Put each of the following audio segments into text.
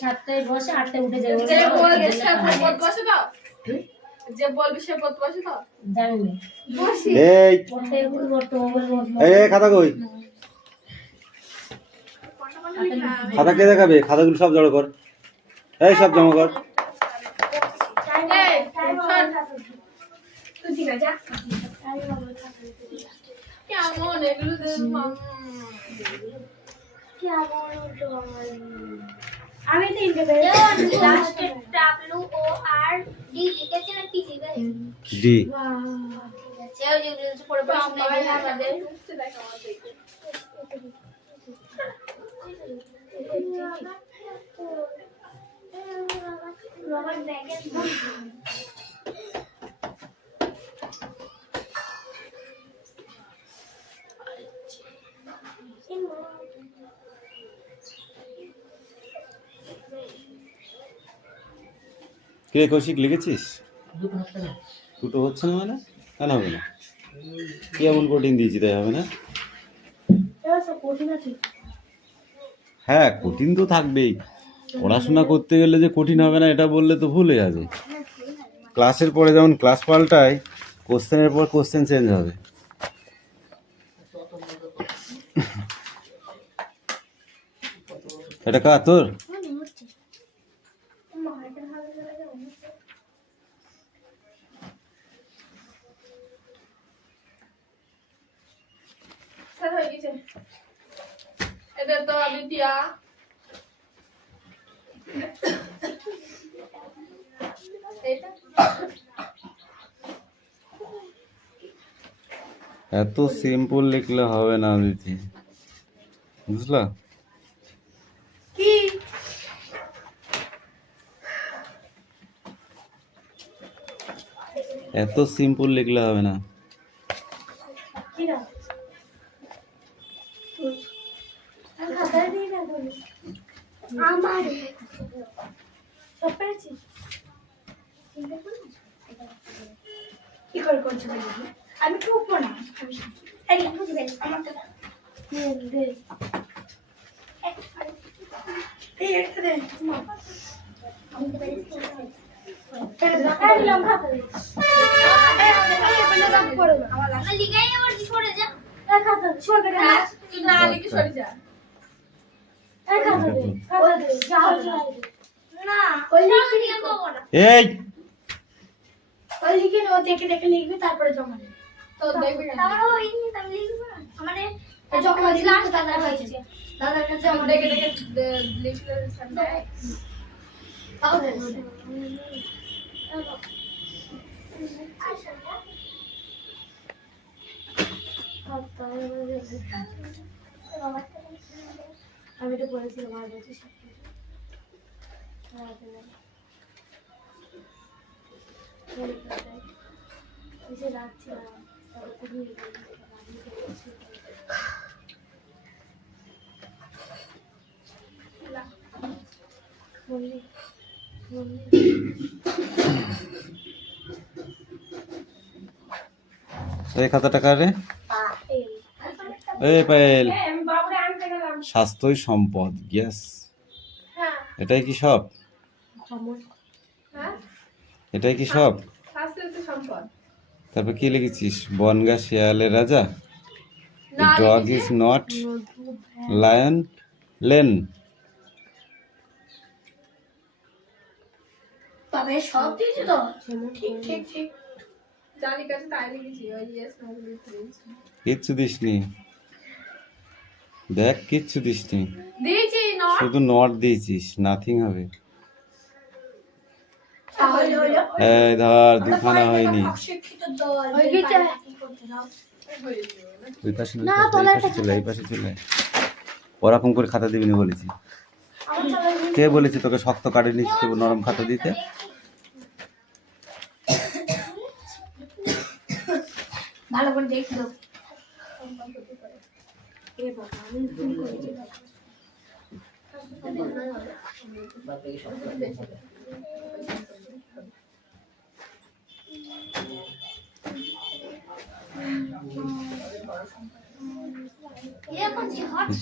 7টায় বসে 8টায় উঠে যাবে। যে বলবে সে পড়তে বসে দাও, যে বলবে সে পড়তে বসে দাও, জানি না বসি এই পড়তে পড়তে বলবো এই খাতা কই? খাতা কে দেখাবে? খাতাগুলো সব জড়ো কর, এই সব জমা কর। তুই ঠিক আছে কেমন এগুলো আমি তিনটে পেয়ে লাস্টে ডাব্লিউ ও আর ডি লিখেছি না কি লিখেছি ডি সেও যেগুলো পড়ে পড়ে শুনে গেলে আমাদের রবার ব্যাগে কে কৌশিক লিখেছিস? দুটো হচ্ছে না মানে কেন হবে না? কি এমন কঠিন দিয়েছি তাই হবে না? হ্যাঁ কঠিন তো থাকবেই, পড়াশোনা করতে গেলে যে কঠিন হবে না এটা বললে তো ভুলে যাবে। ক্লাসের পরে যেমন ক্লাস পাল্টায়, কোশ্চেনের পর কোশ্চেন চেঞ্জ হবে। এটা কার তোর? স্যার হয়ে গেছে এদের তো আদিতিয়া এইটা এত সিম্পল লিখলে হবে না দিদি, বুঝলা? কি এত সিম্পল লিখলে হবে না। কি না আমি খাতা দিই না বলি আমার সব পেরেছিস কি করে করছ আমি ঠুকবো না এই বুঝে গেছি আমার তো দে এই একটা দে আমি তো পেরেছি এই লম্বা করে আমার লাস্ট লিখাই আমার সরে যা এই খাতা সরে যা তুই না লিখে সরে যা এই খাতা দে যাও যাও না ওই লিখে দেবো না এই ওই লিখে ও দেখে দেখে লিখবি তারপরে জমা দেবে তো দেখবি তারপরে ওই নিয়ে আমি লিখবো না আমারে জমা দিলাম তো দাদা হয়েছে দাদার কাছে যেমন জমা দেখে দেখে লিখলে সামনে তাহলে আমি তো বলেছিলাম আর বলছি এই খাতাটা কার রে? এই পায়েল, স্বাস্থ্যই সম্পদ, গ্যাস এটাই কি সব? হ্যাঁ এটাই কি সব? স্বাস্থ্য তো সম্পদ তারপর কি লিখেছিস? বনগা শিয়ালের রাজা, না dog is not lion lane. তবে সব দিয়েছে তো ঠিক ঠিক ঠিক জানি কাছে তাই লিখেছি ওই ইয়েস নো লিখেছি কিচ্ছু দিসনি, দেখ কিচ্ছু দিসনি, দিয়েছি না শুধু নট দিয়েছিস, নাথিং হবে। তাহলে হলো এই ধর দুখানা হয়নি, শিক্ষিত দল হয়ে গেছে কি করতে দাও ওই পাশে না, এই পাশে চলে, এই পাশে চলে। ওরকম করে খাতা দিবি না বলেছি। কে বলেছে তোকে শক্ত কাটে নিচ্ছে নরম খাতা দিতে? ভালো করে দেখি তো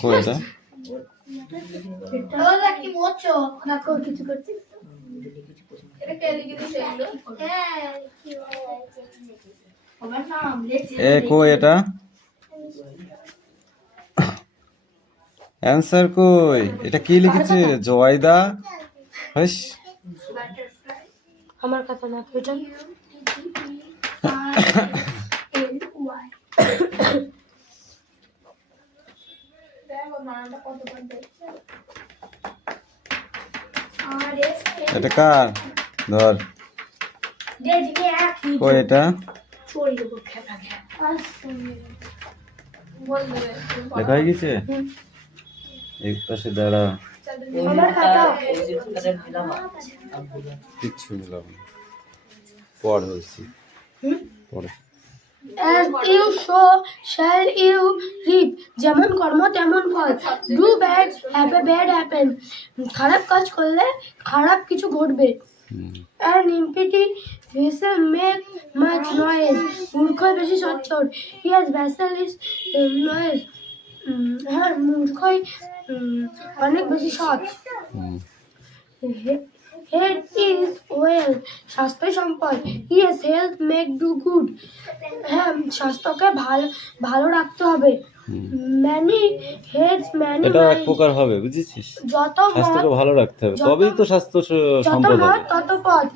কই এটা? দাদা কি মত করছো? দেখো কিছু করছি। এটা কে লিখে দিয়েছে এগুলো? হ্যাঁ, কি হয়েছে? আমার নাম লেখে। এ কই এটা অ্যান্সার কই? এটা কি লিখেছে জয়দা? হাস বাটারফ্লাই। আমার কথা না ওইটা R-L-Y দেখো মানাটা কত করে দেখছে। R-S-L এটা কার? ধর দেখি একই কই এটা চড়ি দেবো খেপা খেপা। বল দেবে লেখা হয়ে গেছে? এক পাশে দাঁড়া, আমার খাতা কিচ্ছু মিলাম না। পড় হয়েছি পড়ে As you sow shall you reap, যেমন কর্ম তেমন ফল। Do bad, have a bad happen, খারাপ কাজ করলে খারাপ কিছু ঘটবে। An empty vessel make much noise, মূর্খই বেশি সচ্চর। Yes, vessel is noise, হ্যাঁ মূর্খই অনেক বেশি সৎ। Health is wealth, স্বাস্থ্য সম্পদ। Yes, health make do good, হ্যাঁ স্বাস্থ্যকে ভালো রাখতে হবে। Many heads many এটা এক minds, প্রকার হবে বুঝেছিস? যত স্বাস্থ্যকে ভালো রাখতে হবে, যত- তবেই তো স্বাস্থ্য যত সম্পদ মত হবে। তত পথ।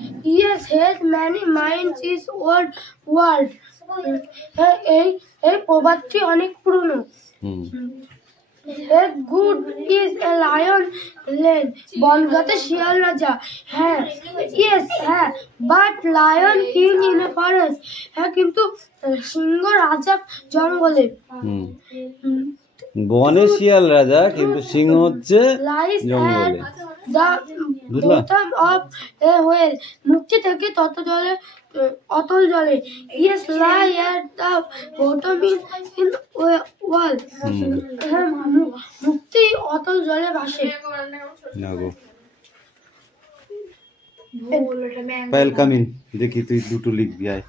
Yes, health many minds is old world, হ্যাঁ এই প্রবাদটি অনেক পুরনো। হুম A good is a lion len, বনগাতে শিয়াল রাজা। হ্যাঁ yes, হ্যাঁ but lion king in a forest, হ্যাঁ কিন্তু সিংহ রাজা জঙ্গলে। হুম বনে শিয়াল রাজা কিন্তু সিংহ হচ্ছে Lies জঙ্গলে। at the বুঝলা? bottom of a whale, মুক্তি থেকে অতল জলে। Yes, lie at the bottom in wall, হ্যাঁ মুক্তি অতল জলে ভাসে। না গো পায়েল কামিন, দেখি তুই দুটো লিখবি আয়।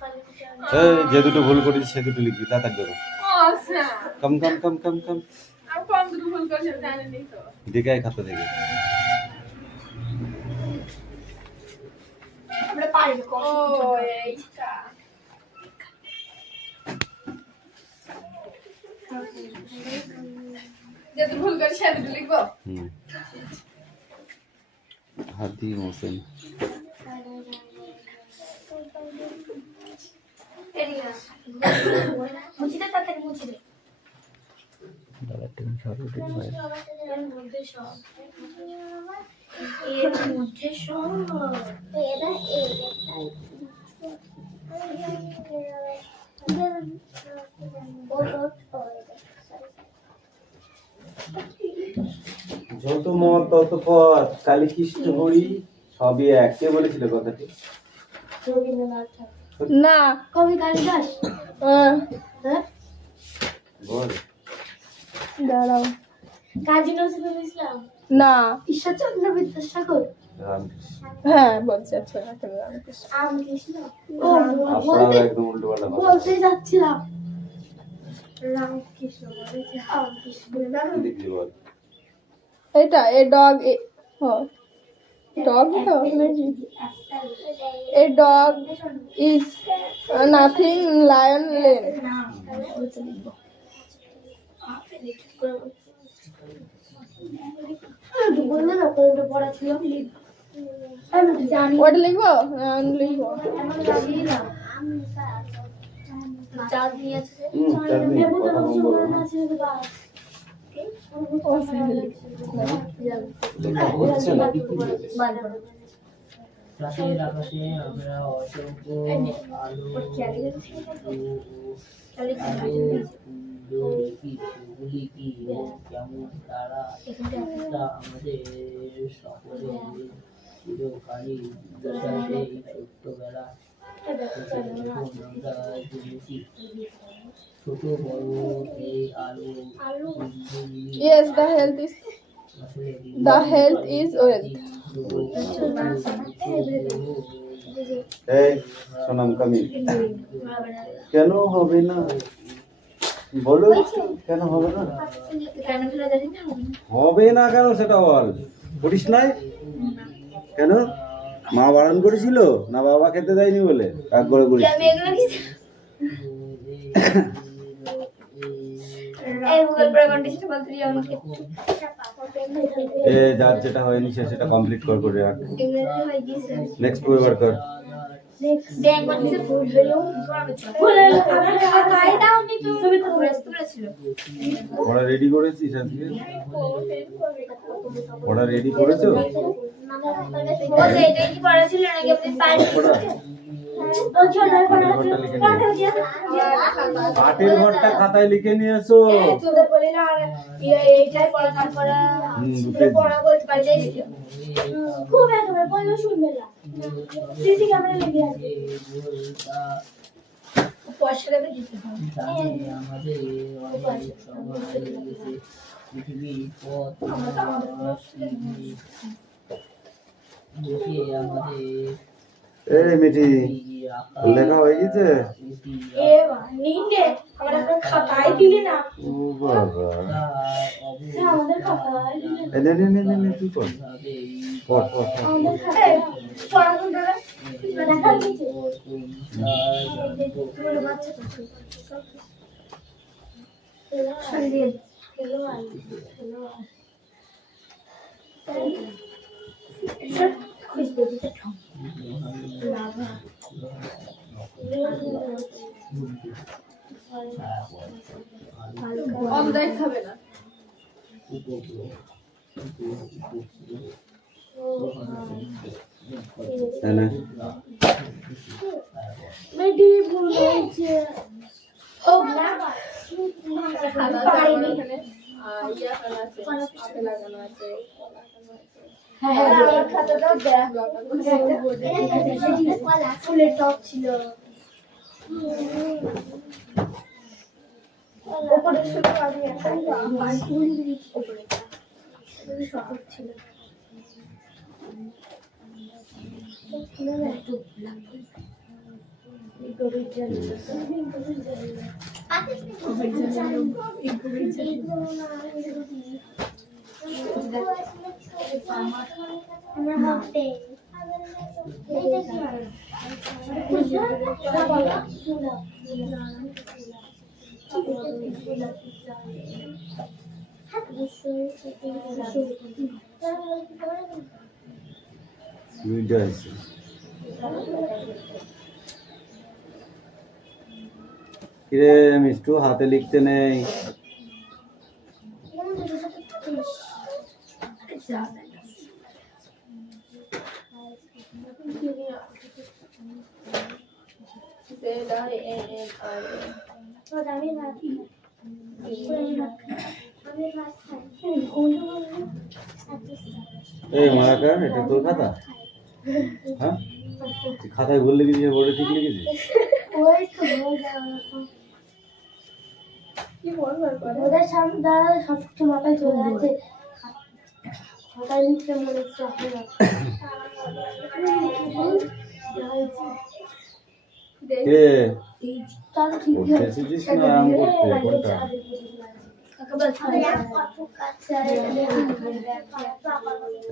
এই যে দুটো ভুল করেছিস সে দুটো লিখবি তাড়াতাড়ি করো। আচ্ছা কম কম কম কম কম আমি কম দুটো ভুল করছি জানেনই তো। দেখে আয় খাতা দেখে। আমরা পারবে ও এইটা যে দুটো ভুল করছি সে দুটো লিখবো। হুম হাতি মোসেন মুছি দে তাড়াতাড়ি মুছি দে। এর মধ্যে সব যত মত তত পথ, কালী কৃষ্ণ হরি সবই এক। কে বলেছিল কথাটি? না কবি কালিদাস। হ্যাঁ বল। দাঁড়াও কাজী নজরুল ইসলাম, না ঈশ্বরচন্দ্র বিদ্যাসাগর, রামকৃষ্ণ। হ্যাঁ বলছি আচ্ছা রামকৃষ্ণ। রামকৃষ্ণ। ও আপনারা একদম উল্টো পাল্টা কথা বলতে যাচ্ছিলাম রামকৃষ্ণ বলেছে রামকৃষ্ণ। লিখবি বল। এটা এ ডগ ডগ তো নাকি a dog is nothing lion lane. না ওইটা লিখবো। বললে না কোনটা পড়া ছিল আমি তো জানি। ওটা লিখবো আমি লিখবো। চাঁদনি আছে, চাঁদনি, কথা কম বলো না। লেখা হচ্ছে না। রাতের আকাশে আমরা অসংখ্য আলো দেখি, সেগুলি কি এবং কেমন তারা তা আমাদের সকলের চিরকালই জিজ্ঞাসা। এই ছোট্টবেলা যখন আমরা জেনেছি ছোট বড় এই আলো Yes, the health is wealth. এই সোনাম কামিন, কেন হবে না বলো একটু, কেন হবে না? হবে না কেন সেটা বল। করিস নাই কেন? মা বারণ করেছিল না বাবা খেতে দেয়নি বলে রাগ করে করিস? আমি এগুলো কি এই গুগল পে কন্ডিশন বলতে দিও আমাকে এ যার যেটা হয়নি সেটা কমপ্লিট করে রাখ। ইংরেজি হয়ে গিয়েছে নেক্সট পেপার কর। ব্যাংক বলতে ভুল হলো ভুল হলো আমার খাতায় দাওনি তুমি তো ব্যস্ত ছিল পড়া রেডি করেছিস আজকে? পড়া রেডি করেছো? ও যে এটাই কি পড়া ছিল নাকি আপনি পাইনি পড়া ও ছোট পড়া পাটের ঘরটা খাতায় লিখে নিয়ে এসো। তোদের বলি না এইটাই পড়া তারপরে পড়া বলতে পারি যাই খুব একেবারে বললো শুনবে না সিসি ক্যামেরা লেগে আছে পয়সা দেবে দিতে হবে আমাদের অনেক সময় লেগেছে পৃথিবীর পথ দেখে আমাদের এই মিঠি লেখা হয়ে গেছে? এ নিন্দে আমরা এখন খাতায় দিলি না ও বাবা, আমাদের খাতায় দিলি না এই নে তুই পড় পড় পড় পড়। আমাদের খাতায় পড়া কোনটা দেখা গেছে তোমার বাচ্চা তো সন্ধ্যে হ্যালো খুঁজতে দিতে ঠক লাভা অমদাই খাবে না হ্যাঁ না মেডি বলছে ও না পারিনি ইয়া করা আছে আপেল লাগানো আছে হ্যাঁ আমার খাতাটাও দেখ ফুলের টপ ছিল ওপরে শুধু আমি একাই ওপরে শকট ছিল দুইটা আছে। কিরে মিষ্টু, হাতে লিখতে নেই? এই মারাকার, এটা তোর খাতা? হ্যাঁ, খাতায় ভুল লিখেছিস, বোর্ডে ঠিক লিখেছিস? ওদের সামনে দাঁড়ালে সবকিছু মাথায় চলে আসে খাতায় লিখতে মনে হচ্ছে চলো ঠিক পড়তে এসেছিস না আরাম করতে? কোনটা?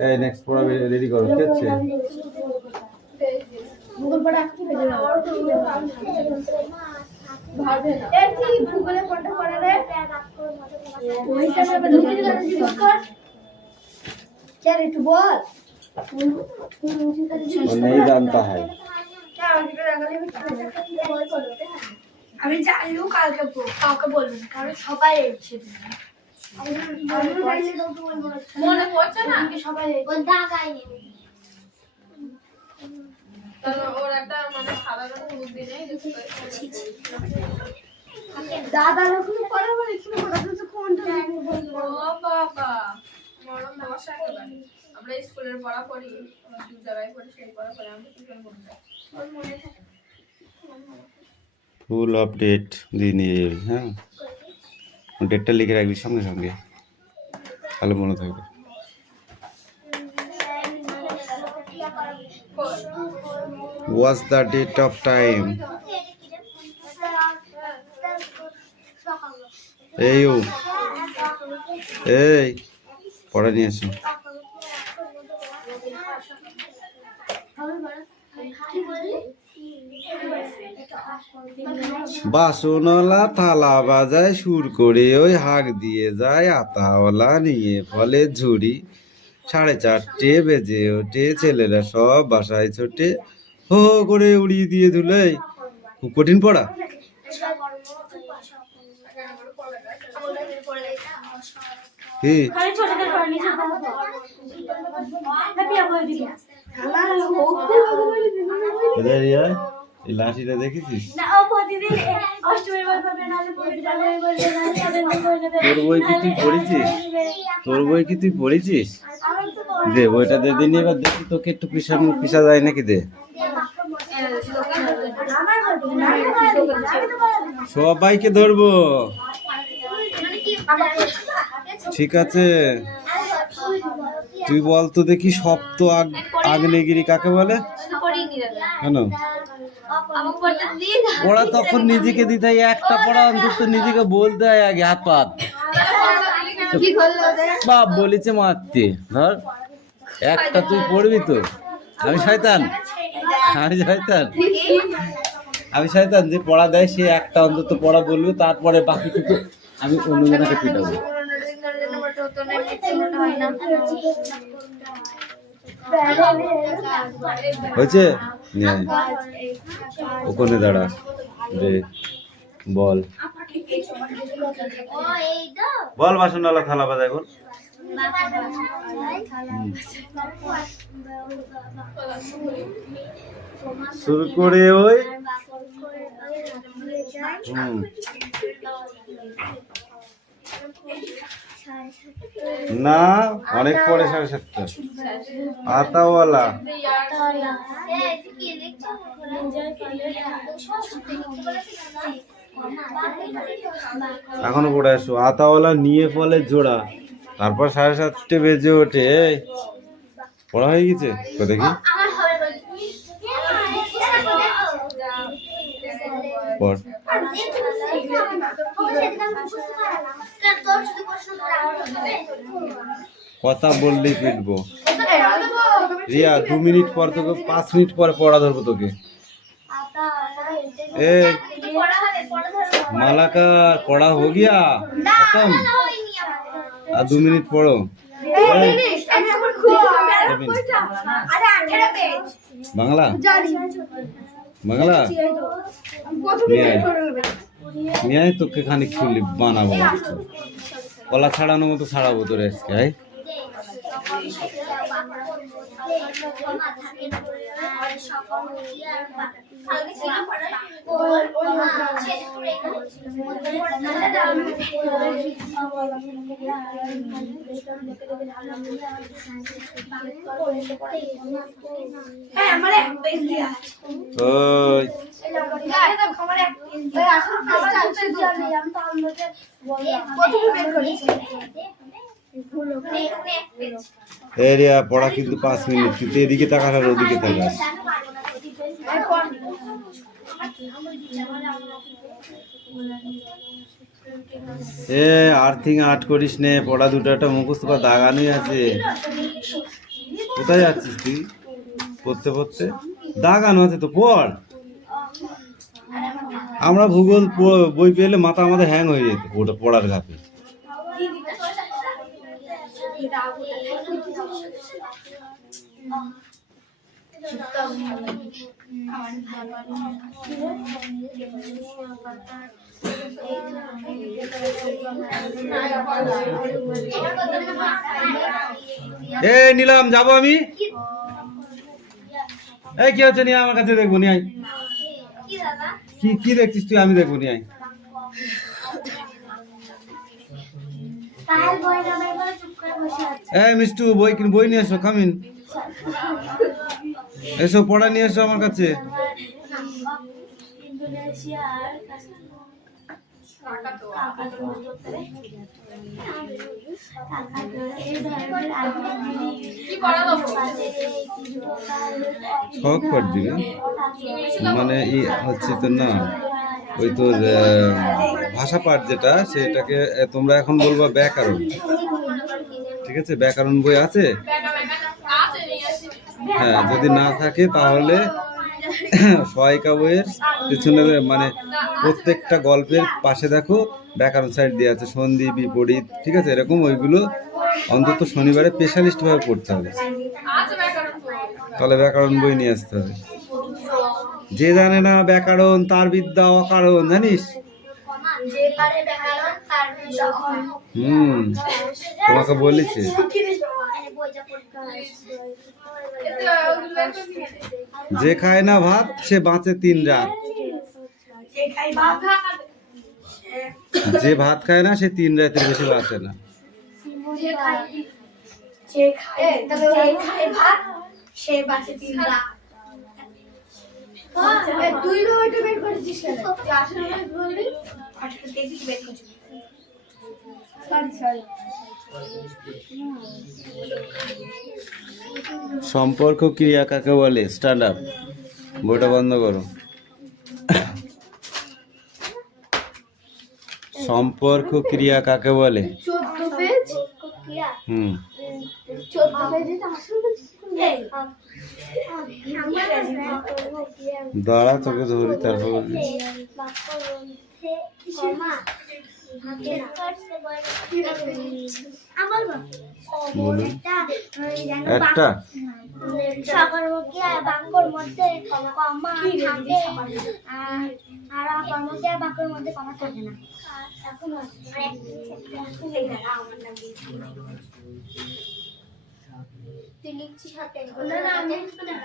এই নেক্সট পড়া রেডি করো। কে আছে? গুগল পড়া ভাবে না এই কি গুগলে কোনটা পড়া রে ওইটা না ঢুকে গেল জিজ্ঞেস কর क्या रे तू बोल वो नहीं जानता है। আমি জানলেও কালকে কাউকে বলবো না কারণ সবাই এসেছে মনে পড়ছে না সবাই তাহলে ওর একটা মানে সাধারণ বুদ্ধি নেই দাদা লোক পড়া বলে কি পড়া তো কোনটা ও বাবা মরম মশা একেবারে আমরা স্কুলের পড়া পড়ি আমরা দু জায়গায় পড়ি সেই পড়া পড়ি আমি টিউশন করতে ওর মনে থাকে ফুল আপডেট দিয়ে নিয়ে যাবি। হ্যাঁ, ডেটটা লিখে রাখবি সঙ্গে সঙ্গে, তাহলে মনে থাকবে। What's the date of time? এই পড়া নিয়ে এসো। বাসনওয়ালা থালা বাজায় সুর করে ওই হাঁক দিয়ে যায়, আতাওয়ালা নিয়ে ফলে ঝুড়ি। 4:30 বেজে ওঠে, ছেলেরা সব বাসায় ছোটে, হো হো করে উড়িয়ে দিয়ে ধুলে। খুব কঠিন পড়া। কি খালি ছোটদের পড়া নিচে পড়া হ্যাপি আবার দিবি কোথায় রিয়া? এই লাঠিটা দেখেছিস? না ও প্রতিদিন অষ্টমীর বই পড়বে, নালে পবিত্রের বই পড়বে, নালে তাদের বই পড়বে। তোর বই কি তুই পড়েছিস? তোর বই কি তুই পড়েছিস? দে বইটা দে দিন, এবার দেখি তোকে একটু পিসা যায় নাকি, দে। সবাইকে ধরবো, ঠিক আছে? তুই বল তো দেখি, সপ্ত আগ্নেয়গিরি কাকে বলে? কেন ওরা তখন নিজেকে দিতে হয়, একটা পড়া অন্তত নিজেকে বলতে হয় আগে, হাত পাত বাপ বলেছে মারতে। ধর একটা তুই পড়বি তো। আমি শয়তান, আমি শয়তান যে পড়া দেয় সে একটা অন্তত পড়া বলবে, তারপরে বাকিটুকু আমি অন্যজনকে পিটাবো। হয়েছে? ওখানে দাঁড়া রে, বল বল বাসনওয়ালা থালা বাজায় বল। শুরু করে ওই না, অনেক পরে 7:30। আতাওয়ালা এখনো পড়ে আসো। আতাওয়ালা নিয়ে ফলে জোড়া, তারপর 7:30 বেজে ওঠে। পড়া হয়ে গেছে তো দেখি পড়। কথা বললেই পিটবো। রিয়া 2 মিনিট পর তোকে, 5 মিনিট পরে পড়া ধরবো তোকে। ए माला का पढ़ा हो गया खत्म? 2 मिनट पढ़ो। বাংলা বাংলা নিয়ে আয় তোকে খানিক শুনলি বানাবো, কলা ছাড়ানোর মতো ছাড়াবো তোর আজকে। আয় এরিয়া পড়া কিন্তু 5 মিনিট, কিন্তু এদিকে তাকাস আর ওদিকে তাকাস। এ আর্থিং আর্ট করিস নে, পড়া দুটো মুখস্থ করা দাগানোই আছে। কোথায় যাচ্ছিস তুই? পড়তে পড়তে দাগানো আছে তো পড়। আমরা ভূগোল বই পেলে মাথা আমাদের হ্যাং হয়ে যেত ওটা পড়ার ঘাপে। এ নিলাম যাবো আমি। এই কি হচ্ছে, নিয়ে আমার কাছে দেখবো, নিয়ে আয়। কি দেখছিস তুই? আমি দেখবো, নিয়ে আয়। মিষ্টু বই নিয়ে এসো, কামিন এসো, পড়া নিয়ে এসো আমার কাছে। শখ পাঠ দিবে মানে হচ্ছে তো না, ওই তোর ভাষা পাঠ যেটা, সেটাকে তোমরা এখন বলবো ব্যাকরণ। ঠিক আছে, ব্যাকরণ বই আছে? হ্যাঁ, যদি না থাকে তাহলে সহায়িকা বইয়ের পেছনে মানে প্রত্যেকটা গল্পের পাশে দেখো ব্যাকরণ সাইড দেওয়া আছে, সন্ধি বিপরীত, ঠিক আছে? এরকম ওইগুলো অন্তত শনিবারে স্পেশালিস্ট ভাবে পড়তে হবে। তাহলে ব্যাকরণ বই নিয়ে আসতে হবে। যে জানে না ব্যাকরণ তার বিদ্যা অকারণ, জানিস? যে পারে ব্যাকরণ তার বিদ্যা অকারণ। তোমাকে বলেছে। যে খায় না ভাত সে বাঁচে 3 রাত। যে ভাত খায় না সে 3 রাতের বেশি বাঁচে না। যে খায় ভাত সে বাঁচে 3 রাত। তুই তো ওইটা বের করেছিস কেন? আসলে বললি 18 বের করেছিস। সরি সম্পর্ক ক্রিয়া কাকে বলে? স্ট্যান্ড আপ, বইটা বন্ধ করো। সম্পর্ক ক্রিয়া কাকে বলে? 14 পেজ। 14 পেজে তো আসলে দাঁড়া তোকে ধরি তারপর বলবি। বলুন একটা সকর্মক্রিয়া বাক্যর মধ্যে কমা থাকে আর অকর্মক্রিয়া বাক্যর মধ্যে কমা থাকে না।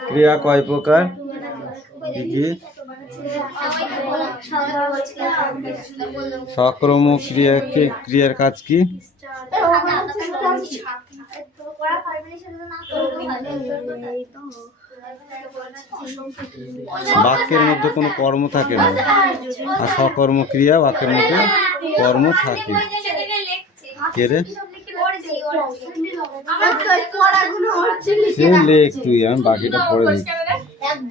ক্রিয়া কয় প্রকার? কি? সকর্মক ক্রিয়ার কাজ কি? বাক্যের মধ্যে কোনো কর্ম থাকে না, আর সকর্ম ক্রিয়া বাক্যের মধ্যে কর্ম থাকে। কে রে? সে লেখ তুই, আমি বাকিটা পড়ে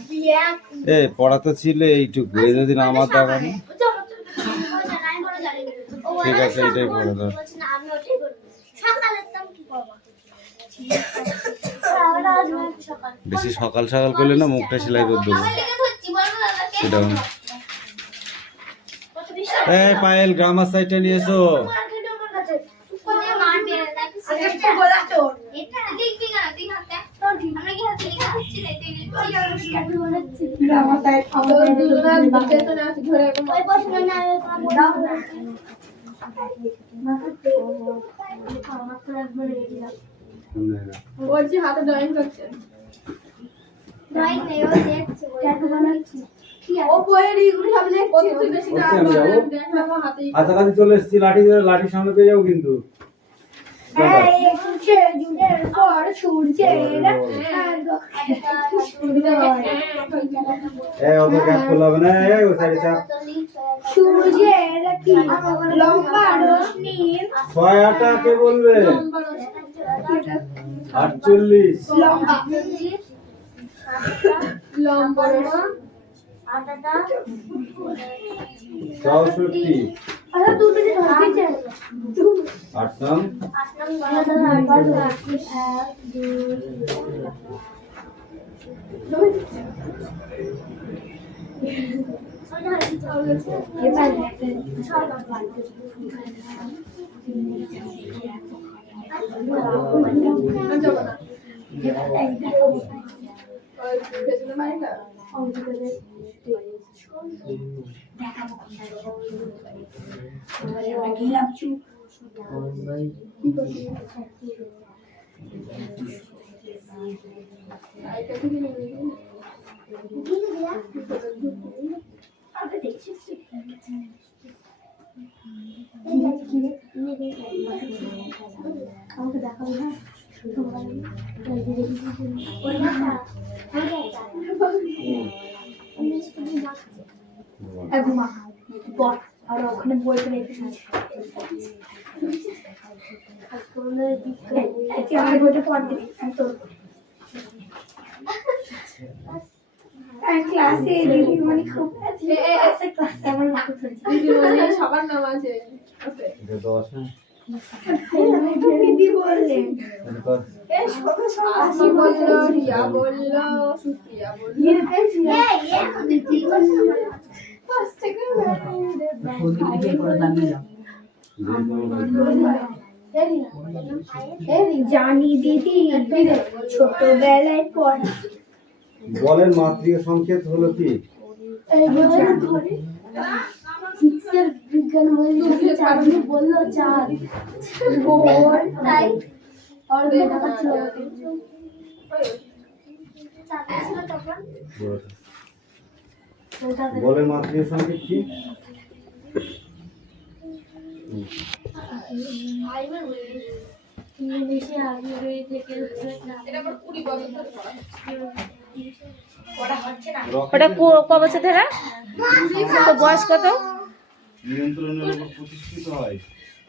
দিই। পড়া তো ছিল এইটুকু, এই যদি আমার দাবা না। ঠিক আছে, এটাই পড়ে দাও। বেশি সকাল সকাল করলে না মুখটা সেলাই করে দেবো। সেটা পায়েল গ্রামার সাইডটা নিয়ে এসো। বলছি হাতে ড্রয়িং করছে। কাছাকাছি চলে এসেছি, লাঠি সামনে পেয়ে যাবো কিন্তু। অত গ্যাপ করলে হবে না। কে বলবে? 48 64 8 নাম আর ওখানে বই করে বইটা পড়তে ক্লাসে মানে খুব ক্লাসে আমার সবার নাম আছে। দিদি বললেন আসমা বললো, রিয়া বললো, সুপ্রিয়া বললো। জানি দিদি ছোটবেলায় পড়া বলের মাতৃ সংকেত হলো কি? সিক্সের বিজ্ঞান বই চাঁদনি বললো চাঁদ তাই আর দেখা ছিল বলের মাতৃ সংকেত কি? ইংলিশে আগে থেকে এটা আমার 20 বছর ধরে পড়া হচ্ছে। ওটা ক বছর ধরে? তো বয়স কত? নিয়ন্ত্রণের উপর প্রতিষ্ঠিত হয়।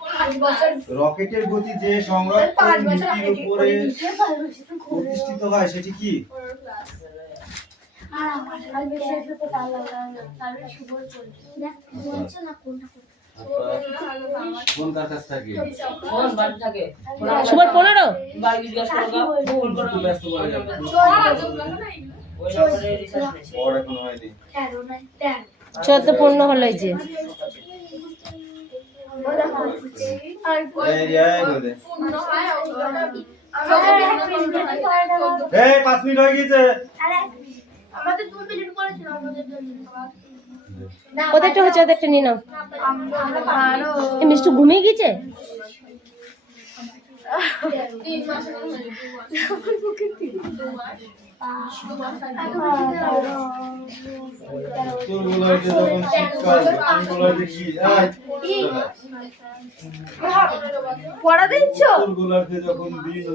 5 বছর। রকেটের গতি যে সংরক্ষণ নীতির উপরে প্রতিষ্ঠিত হয় সেটি কি? আর আমার বেশি তো তাহলে শুভর বলছে না কোনটা কোন কার কাছ থেকে? ফোন বাড়ি থাকে সুবল 15? বাড়ি জিজ্ঞাসা করো ফোন করো ব্যস্ত করে যাবে। ওই নম্বরে রিচার্জ নেই পড় এখন হয়নি। 14 15 হলো এই যে। এই বলে। পূর্ণ হয় এই 5 মিনিট হয়ে গেছে। আমাদের 2 মিনিট করেছিল আমাদের জন্য ওদেরটা হচ্ছে ওদেরটা নিয়ে নাও। এই মিষ্টু ঘুমিয়ে গেছে? 3 মাসের হয়নি 2 মাস। তোরগুলো হচ্ছে যখন শীতকাল, তোরগুলো হচ্ছে কি? পড়া দিচ্ছ তোরগুলো হচ্ছে যখন দিন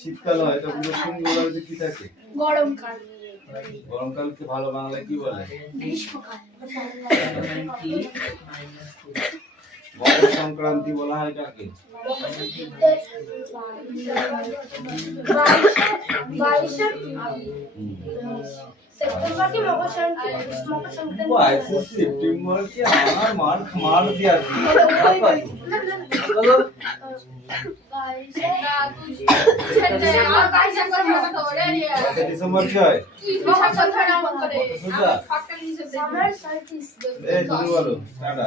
শীতকাল হয় তখন তোরগুলো হচ্ছে কি থাকে? গরমকাল গরমকালকে ভালো বাংলায় কি বলে? গ্রীষ্মকাল মকর সংক্রান্তি বলা হয় কাকে? 22 সেপ্টেম্বর কি মকর সংক্রান্তি 22 সেপ্টেম্বর কি আমার মার দিয়া কি? ডিসেম্বর কি হয়? সামার সার্ভিস এই তুমি বলো টাটা।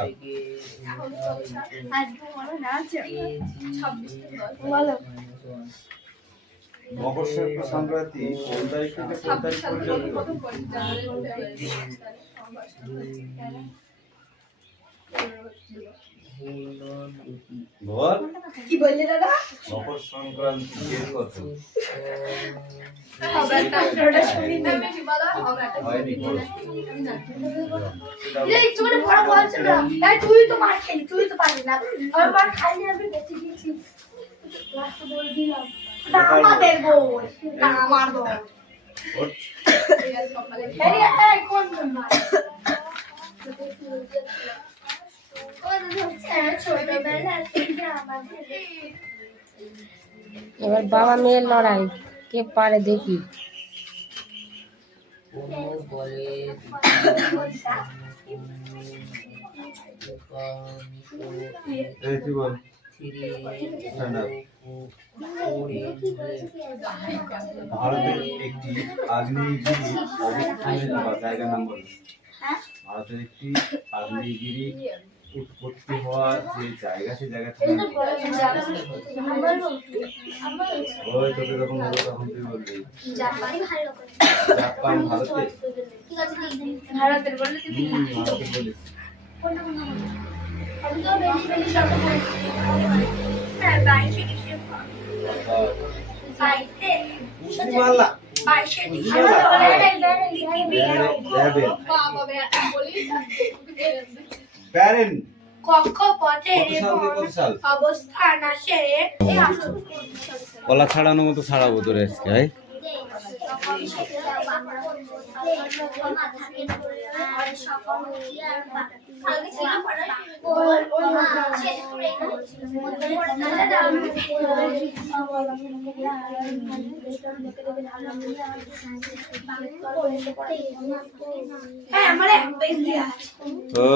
বলো মকর সংক্রান্তি কোন তারিখ থেকে কোন তারিখ পর্যন্ত? বল কি বললে দাদা মকর সংক্রান্তি এর কত? হয়নি বলো। একটু করে পড়া বলছে না তুই তো মার খেলি তুই তো পারবি না আমার মার খাইনি আমি বেঁচে গেছি লাস্ট বলে দিলাম না আমাদের গোল না আমার গোল ওঠ। এই কোন নাম্বার ছোটবেলা থেকে আমাদের এবার বাবা মেয়ের লড়াই, কে পারে দেখি। কোনো বলে এই তুই বল। ভারতের একটি আগ্নেয়গিরি অবস্থানের বা জায়গার নাম বল। ভারতের একটি আগ্নেয়গিরি উৎপত্তি হওয়া যে জায়গা সেই জায়গা থেকে ওই তোকে যখন বলবো তখন তুই বলবি জাপান ভারতে ভারতের বলে ভারতে বলিস আমি তো বেশি বেশি শব্দ বলছি হ্যাঁ বাইশে উসমালা বাইশে প্যারেন কক্ষ পথে কত সাল অবস্থান আসে কলা ছাড়ানোর মতো ছাড়াবো তোর আজকে হ্যাঁ হ্যাঁ আমার এক পেজ দেয়া আছে ও